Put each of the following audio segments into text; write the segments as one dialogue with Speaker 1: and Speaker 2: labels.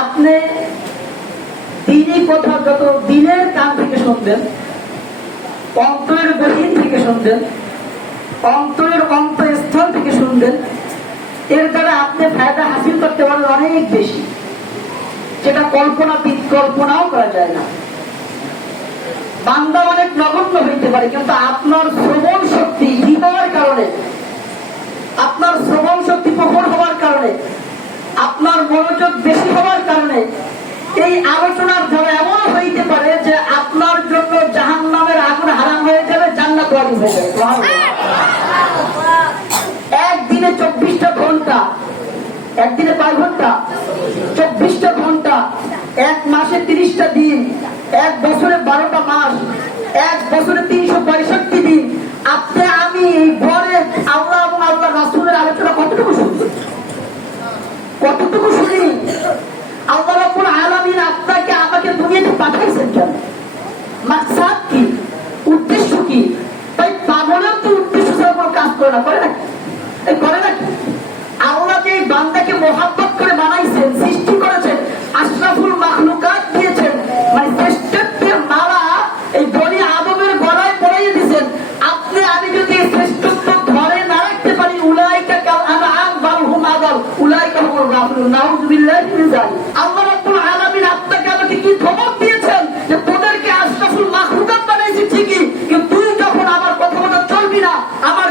Speaker 1: আপনি দিনই কথা যত দিনের কান থেকে শুনবেন, অন্তরের গহীন থেকে শুনবেন, অন্তরের অন্তঃস্থল থেকে শুনবেন, এর দ্বারা আপনি ফায়দা হাসিল করতে পারেন অনেক বেশি। যেটা কল্পনা কল্পনাও করা যায় না। বান্দা অনেক নগণ্য হইতে পারে, কিন্তু আপনার শ্রবণ শক্তি হৃদয়ের কারণে, আপনার শ্রবণ শক্তি প্রখর হওয়ার কারণে, আপনার মনোযোগ বেশি হওয়ার এই আলোচনার দ্বারা এমন হইতে পারে যে আপনার জন্য জাহান নামের আগুন হারাম হয়ে যাবে, জান্নাত ওয়াজিব হয়ে যাবে। একদিনে চব্বিশটা ঘণ্টা, একদিনে কয় ঘণ্টা? চব্বিশটা ঘণ্টা, এক মাসে তিরিশটা দিন, এক বছরে বারোটা মাস এক বছরে তিনশো পঁয়ষট্টি দিন আপনি আমি এই ঘরে আল্লাহ এবং আল্লাহ রাসুলের আলোচনা কতটুকু শুনছি কতটুকু শুনি আল্লাহ রাব্বুল আলামিন আপনাকে আমাকে দুনিয়াতে পাঠাইছেন কেন মাকসাদ কি উদ্দেশ্য কি তাই পাগলেও তো উদ্দেশ্য ছাড়া কোনো কাজ করে না, করে নাকি? করে নাকি? আল্লাহ যে বান্দাকে মোহাব্বত করে বানাইছেন, সৃষ্টি করেছেন, আশরাফুল মাখলুকাত দিয়েছেন মানে শ্রেষ্ঠত্বের মালা এই বনি আদমের গলায় পড়াইয়ে দিয়েছেন। আপনি, আমি যদি শ্রেষ্ঠত্ব ধরে না রাখতে পারি, উলাইকা কাল আনআম বাল হুম আদাল উলাইকা হুমুল গাফিলুন নাউযুবিল্লাহি মিন যালিক। আল্লাহ রাব্বুল আলামিন আপনাকে আমাকে কি ধমক দিয়েছেন? যে তোদেরকে আশরাফুল মাখলুকাত বানাইছি ঠিকই, কিন্তু তুই যখন আমার কথা মতো চলবি না, আমার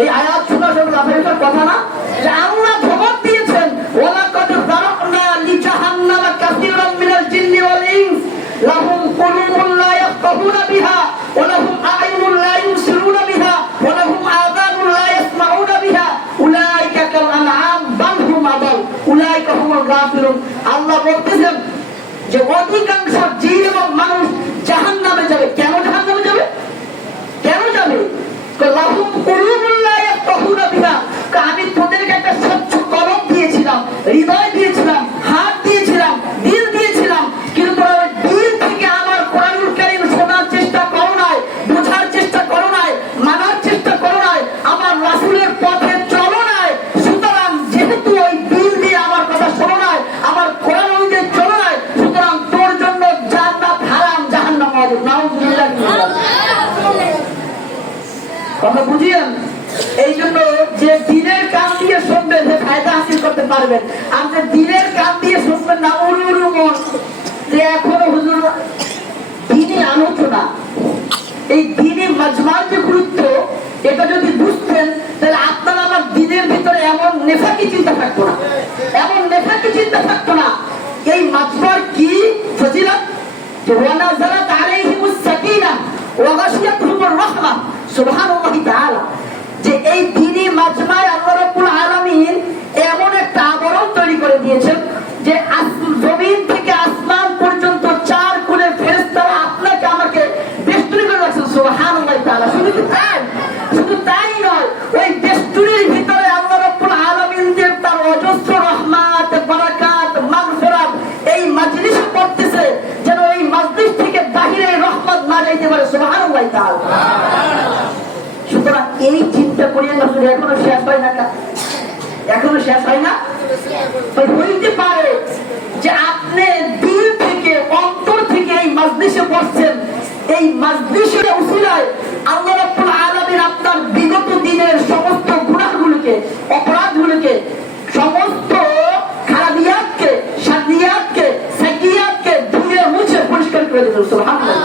Speaker 1: এই আয়াত শোনা সব লাফের কথা না? যে আল্লাহ ধমক দিয়েছেন লিজাহান্নামা কাসীরাম মিনাল জিন্নি ওয়াল ইনস। লাহুম কুলুবুন লা ইয়াফকাহুনা বিহা, ওয়া লাহুম আ'ইনুন লা ইউসিরুনা বিহা, ওয়া লাহুম আযানুন লা ইয়াসমাউনা বিহা। উলাইকা কাল আনআম আদাল উলাইকা হুমুল আল্লাহ বলতেছেন যে অধিকাংশ জিন এবং মানুষ জাহান্নামে যাবে। কেন জাহান্নামে যাবে কেন যাবে লাহুম কুলুবুন লা ইয়াফকাহুনা বিহা কা আমি তোদেরকে একটা স্বচ্ছ কলম দিয়েছিলাম হৃদয় দিয়েছিলাম হাত দিয়েছিলাম দিল দিয়েছিলাম কিন্তু ওই দিল থেকে আমার কোরআনুল কারীম শোনার চেষ্টা করো নাই বোঝার চেষ্টা করো নাই মানার চেষ্টা করো নাই আমার রাসূলের পথে চলো নাই। সুতরাং যেহেতু ওই দিল দিয়ে আমার কথা শোনো নাই আমার কোরআন অনুযায়ী চলো নাই সুতরাং তোর জন্য জান্নাত হারাম জাহান্নাম যালিক কথা বুঝিয়েন? এই জন্য যে দিনের কান দিয়ে শুনবেন সে ফায়দা হাসিল করতে পারবেন। আর যে দিনের কান দিয়ে শুনবেন না উড়ু মন। যে এখনও হুজুর দিনই আলোচনা, এই দিনই মাজমার যে গুরুত্ব, এটা যদি বুঝতেন, তাহলে আপনার আমার দিনের ভিতরে এমন নেফাকি চিন্তা থাকতো না। এমন নেফাকি চিন্তা থাকতো না। এই মাজমার কি ফজিলত? যে ওয়ানাজারাত আলাইহিমুস সাকিনা, ওয়া গাশিয়াতুহুমুর রাহমা, সুবহানাল্লাহি তাআলা। যে এই দিনই মাজমায় আল্লাহ রাব্বুল এমন একটা আবরণ তৈরি করে দিয়েছেন যে জমিন থেকে আসমান পর্যন্ত চার কোণে ফেরেশতারা আপনাকে আমাকে বেষ্টনী করে রাখছেন, সুবহানাল্লাহি শুধু তাই? শুধু তাই নয়, ওই বেষ্টনীর ভিতরে আল্লাহ রাব্বুল যে তার অজস্র রহমাত, বারাকাত, মাগফিরাত এই মাজলিসে পড়তেছে যেন এই মাজলিস থেকে বাহিরে রহমত না যাইতে পারে, সুবহানাল্লাহি তাআলা। সুতরাং এই চিন্তা করিয়া আসলে এখনও শেষ হয় না এখনও শেষ হয় না? তো পারে যে আপনি দিল থেকে, অন্তর থেকে এই মাজলিসে বসছেন এই মাজলিসের উসিলায় আল্লাহ রাব্বুল আলামিন আপনার বিগত দিনের সমস্ত গুনাহগুলোকে, অপরাধগুলোকে, সমস্ত খারাপিয়াতকে সাদিয়াতকে সাকিয়াতকে ধুয়ে মুছে পরিষ্কার করে দিল সুবহানাল্লাহ।